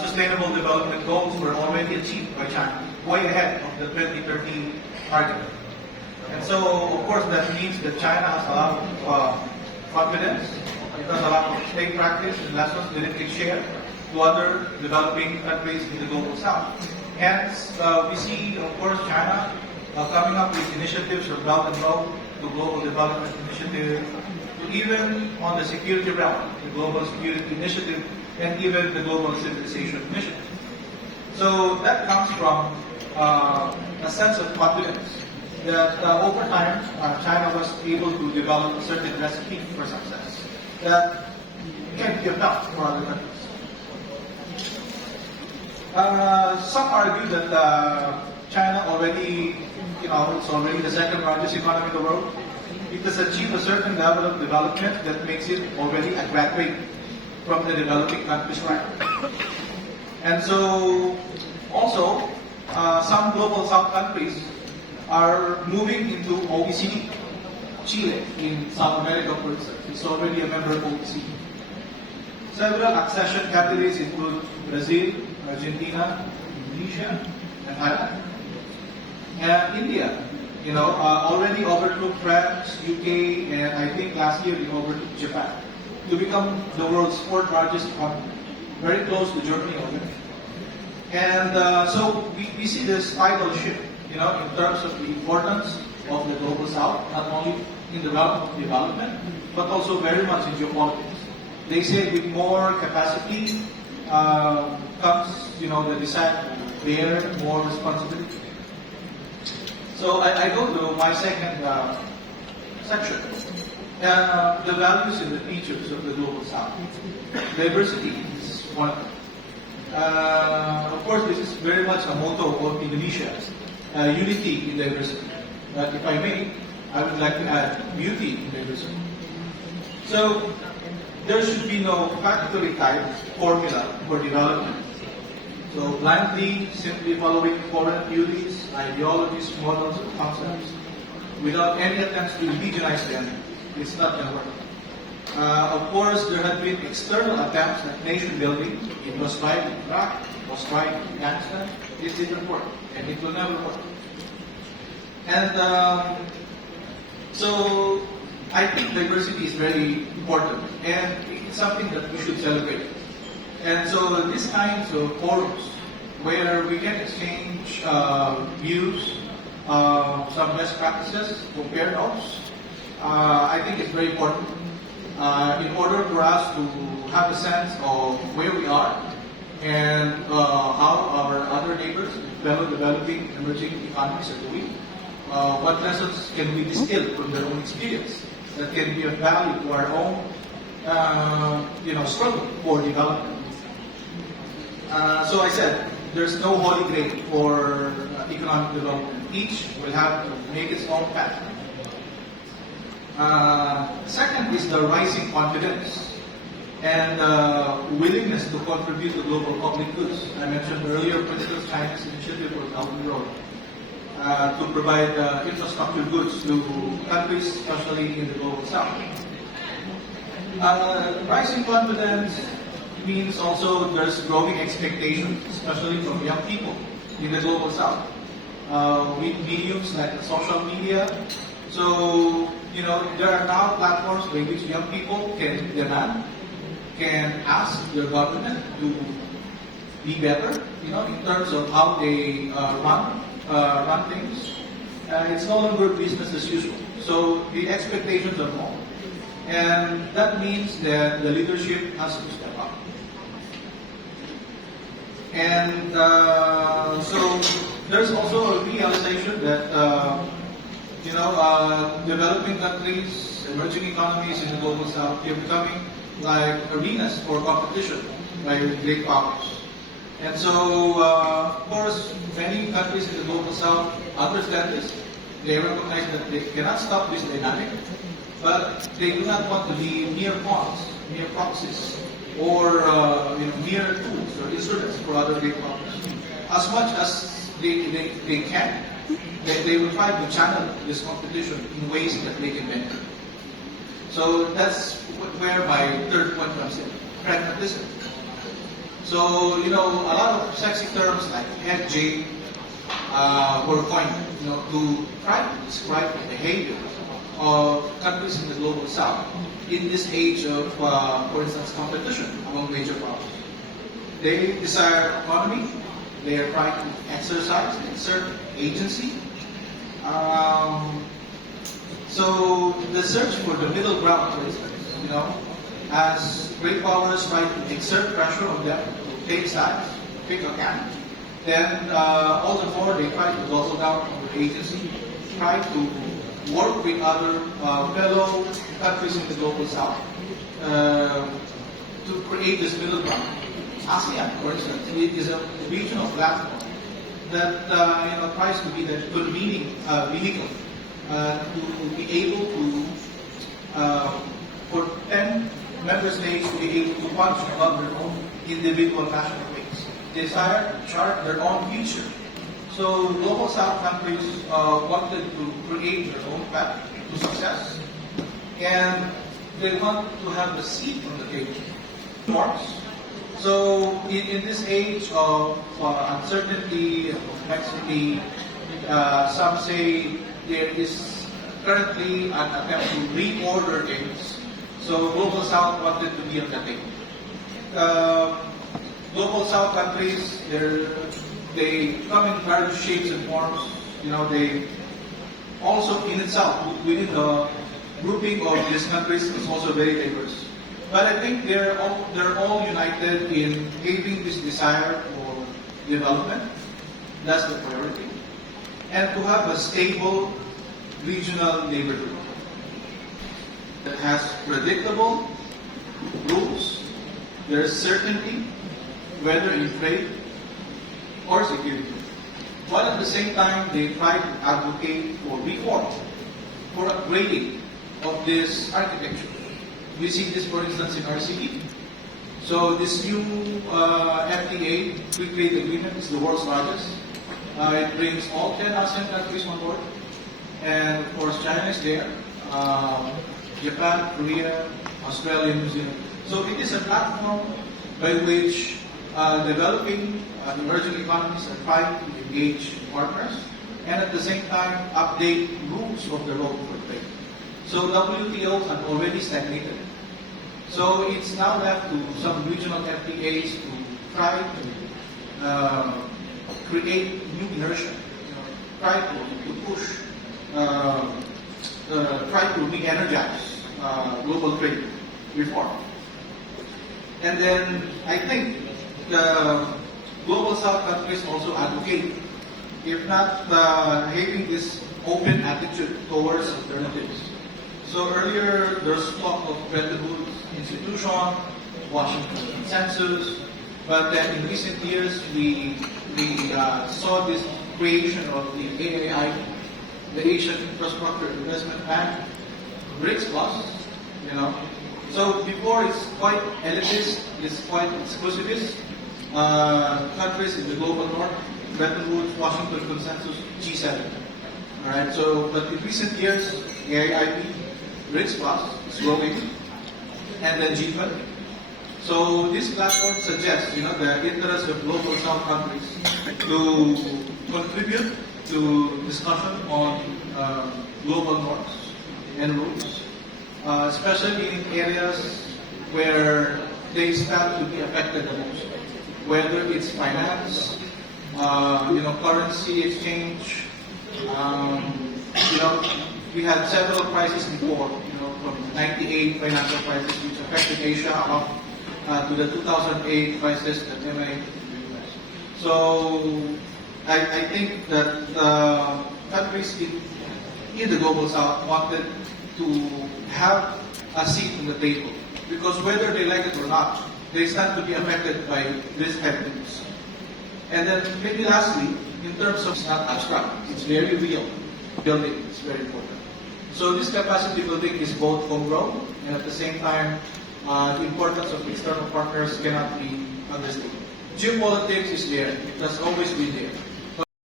Sustainable Development Goals were already achieved by China, way ahead of the 2030 target. And so, of course, that means that China has a lot of confidence. It has a lot of state practice and lessons that it can share to other developing countries in the global south. Hence, we see, of course, China coming up with initiatives from Belt and Road to Global Development Initiative, to even on the security realm, the Global Security Initiative, and even the Global Civilization Initiative. So that comes from a sense of confidence that over time, China was able to develop a certain recipe for success that can be adopted for other countries. Some argue that China already, it's already the second largest economy in the world. It has achieved a certain level of development that makes it already a graduate from the developing countries rank. And so, also, some global south countries are moving into OECD. Chile in South America, for instance, is already a member of OECD. Several accession candidates include Brazil, Argentina, Indonesia, and Thailand. And India, already overtook France, UK, and I think last year it overtook Japan to become the world's fourth largest economy, very close to Germany already. And so we see this tidal shift, in terms of the importance of the global south, not only in the realm of development, but also very much in geopolitics. They say with more capacity comes, the desire to bear more responsibility. So I go to my second section. The values and the features of the global south. Diversity is one of them. Of course, this is very much a motto of Indonesia. Unity in diversity. But if I may, I would like to add beauty in diversity. So, there should be no factory type formula for development. So, blindly, simply following foreign beauties, ideologies, models, and concepts, without any attempts to indigenize them, it's not going to work. Of course, there have been external attempts at nation building. It was tried in Iraq, it was tried in Afghanistan. It didn't work, and it will never work. And so, I think diversity is very important, and it's something that we should celebrate. And so, these kinds of forums where we can exchange views, some best practices, compare notes, I think it's very important. In order for us to have a sense of where we are and how our other neighbors, fellow developing emerging economies are doing, what lessons can we distill from their own experience that can be of value to our own, struggle for development. So I said, there's no holy grail for economic development. Each will have to make its own path. Second is the rising confidence and willingness to contribute to global public goods. I mentioned earlier, for instance, China's initiative for Belt and Road to provide infrastructure goods to countries, especially in the global south. Rising confidence means also there's growing expectations, especially from young people in the global south. With mediums like social media. So, there are now platforms by which young people can demand, can ask their government to be better, in terms of how they run things. It's no longer business as usual. So the expectations are more. And that means that the leadership has to step up. And so there's also a realization that developing countries, emerging economies in the global south, they're becoming like arenas for competition by great powers. And so, of course, many countries in the global south understand this. They recognize that they cannot stop this dynamic, but they do not want to be mere pawns, mere proxies, or mere tools or instruments for other great powers. As much as they can, they will try to channel this competition in ways that they can benefit. So that's where my third point comes in, pragmatism. So, a lot of sexy terms like hedging were coined, to try to describe the behavior of countries in the global south in this age of, for instance, competition among major powers. They desire autonomy. They are trying to exercise and exert agency. So the search for the middle ground, for instance, as great powers try to exert pressure on them to take sides, pick a camp, then all the more they try to double down on their agency, try to work with other fellow countries in the global south to create this middle ground. ASEAN, for instance, it is a regional platform that tries to be the convening vehicle to be able to, for 10 member states to be able to punch above their own individual national ways. They desire to chart their own future. So global south countries wanted to create their own path to success, and they want to have a seat on the table. Norms. So in this age of uncertainty, complexity, some say there is currently an attempt to reorder things. So Global South wanted to be on the table. Global South countries, they come in various shapes and forms. They also in itself, within the grouping of these countries, is also very diverse. But I think they're all united in having this desire for development. That's the priority. And to have a stable regional neighborhood that has predictable rules. There's certainty, whether in trade or security. While at the same time, they try to advocate for reform, for upgrading of this architecture. We see this, for instance, in RCEP. So this new FTA, Free Trade Agreement, is the world's largest. It brings all 10 ASEAN countries on board. And of course, China is there. Japan, Korea, Australia, New Zealand. So it is a platform by which developing emerging economies are trying to engage partners and at the same time update rules of the road for trade. So WTO had already stagnated. So it's now left to some regional FTAs to try to create new inertia, try to push, try to re-energize global trade reform. And then I think the global south countries also advocate, if not having this open attitude towards alternatives. So earlier there's talk of Bretton Woods institution, Washington consensus, but then in recent years we saw this creation of the AII, the Asian Infrastructure Investment Bank, BRICS Plus, So before it's quite elitist, it's quite exclusivist. Countries in the global north, Bretton Woods, Washington consensus, G7. All right. So, but in recent years, AIIB, BRICS Plus is growing, and then G20. So this platform suggests, the interest of global south countries to contribute to discussion on global norms and rules, especially in areas where they stand to be affected the most, whether it's finance, currency exchange. We had several crises before, from the '98 financial crisis, which affected Asia, up to the 2008 crisis that emanated from the US. So I think that countries in the global south wanted to have a seat on the table, because whether they like it or not, they stand to be affected by these headwinds. And then maybe lastly, in terms of, it's not abstract, it's very real. Building is very important. So this capacity building is both homegrown, and at the same time, the importance of external partners cannot be understated. Geopolitics is there. It has always been there.